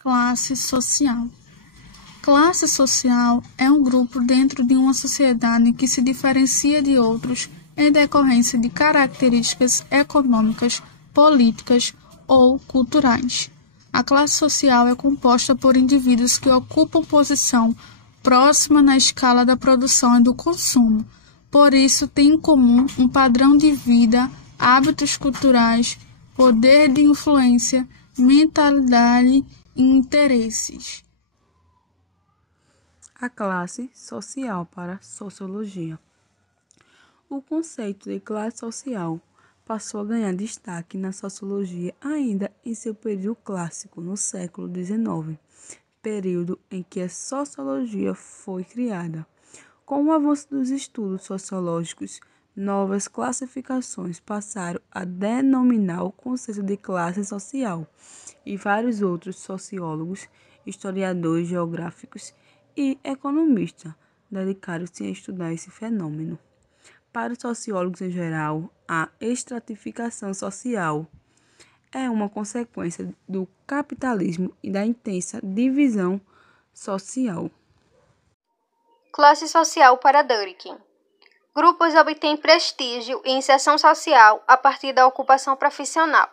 Classe social. Classe social é um grupo dentro de uma sociedade que se diferencia de outros em decorrência de características econômicas, políticas ou culturais. A classe social é composta por indivíduos que ocupam posição próxima na escala da produção e do consumo. Por isso, têm em comum um padrão de vida, hábitos culturais, poder de influência, mentalidade e interesses. A classe social para a sociologia. O conceito de classe social passou a ganhar destaque na sociologia ainda em seu período clássico, no século XIX, período em que a sociologia foi criada. Com o avanço dos estudos sociológicos, novas classificações passaram a denominar o conceito de classe social, e vários outros sociólogos, historiadores geográficos e economistas dedicaram-se a estudar esse fenômeno. Para os sociólogos em geral, a estratificação social é uma consequência do capitalismo e da intensa divisão social. Classe social para Durkheim. Grupos obtêm prestígio e inserção social a partir da ocupação profissional.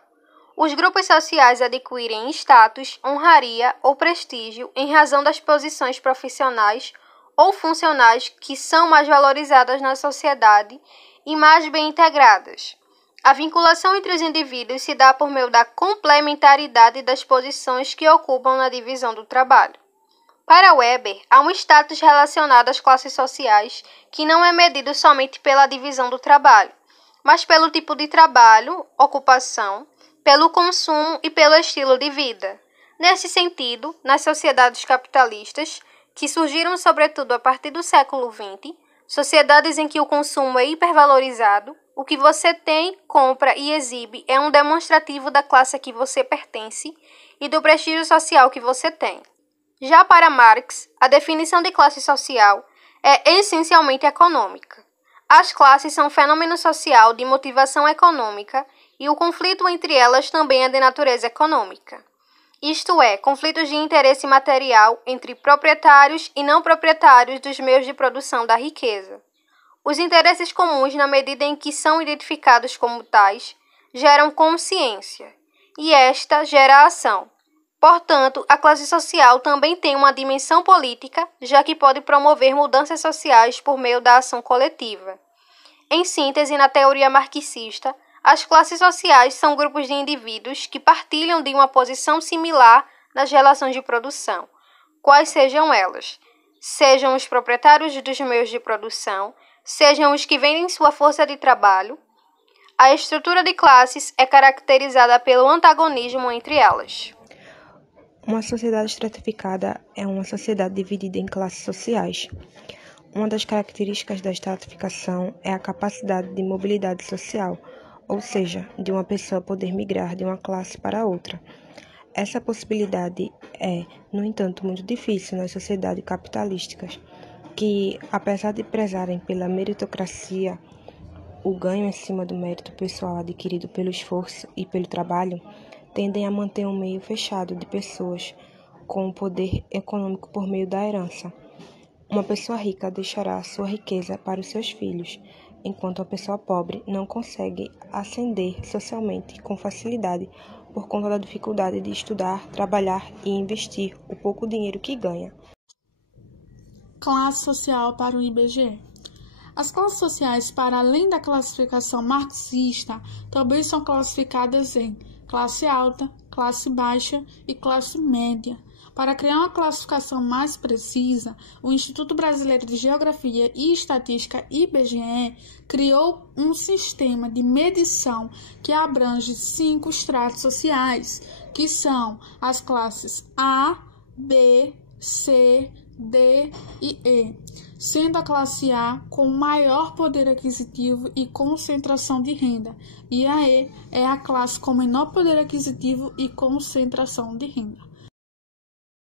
Os grupos sociais adquirem status, honraria ou prestígio em razão das posições profissionais ou funcionais que são mais valorizadas na sociedade e mais bem integradas. A vinculação entre os indivíduos se dá por meio da complementaridade das posições que ocupam na divisão do trabalho. Para Weber, há um status relacionado às classes sociais que não é medido somente pela divisão do trabalho, mas pelo tipo de trabalho, ocupação, pelo consumo e pelo estilo de vida. Nesse sentido, nas sociedades capitalistas, que surgiram sobretudo a partir do século XX, sociedades em que o consumo é hipervalorizado, o que você tem, compra e exibe é um demonstrativo da classe a que você pertence e do prestígio social que você tem. Já para Marx, a definição de classe social é essencialmente econômica. As classes são fenômeno social de motivação econômica e o conflito entre elas também é de natureza econômica. Isto é, conflitos de interesse material entre proprietários e não proprietários dos meios de produção da riqueza. Os interesses comuns, na medida em que são identificados como tais, geram consciência, e esta gera ação. Portanto, a classe social também tem uma dimensão política, já que pode promover mudanças sociais por meio da ação coletiva. Em síntese, na teoria marxista, as classes sociais são grupos de indivíduos que partilham de uma posição similar nas relações de produção, quais sejam elas, sejam os proprietários dos meios de produção, sejam os que vendem sua força de trabalho. A estrutura de classes é caracterizada pelo antagonismo entre elas. Uma sociedade estratificada é uma sociedade dividida em classes sociais. Uma das características da estratificação é a capacidade de mobilidade social, ou seja, de uma pessoa poder migrar de uma classe para outra. Essa possibilidade é, no entanto, muito difícil nas sociedades capitalísticas, que, apesar de prezarem pela meritocracia, o ganho em cima do mérito pessoal adquirido pelo esforço e pelo trabalho, tendem a manter um meio fechado de pessoas com o poder econômico por meio da herança. Uma pessoa rica deixará sua riqueza para os seus filhos, enquanto a pessoa pobre não consegue ascender socialmente com facilidade por conta da dificuldade de estudar, trabalhar e investir o pouco dinheiro que ganha. Classe social para o IBGE. As classes sociais, para além da classificação marxista, também são classificadas em classe alta, classe baixa e classe média. Para criar uma classificação mais precisa, o Instituto Brasileiro de Geografia e Estatística, IBGE, criou um sistema de medição que abrange 5 estratos sociais, que são as classes A, B, C, D e E, sendo a classe A com maior poder aquisitivo e concentração de renda, e a E é a classe com menor poder aquisitivo e concentração de renda.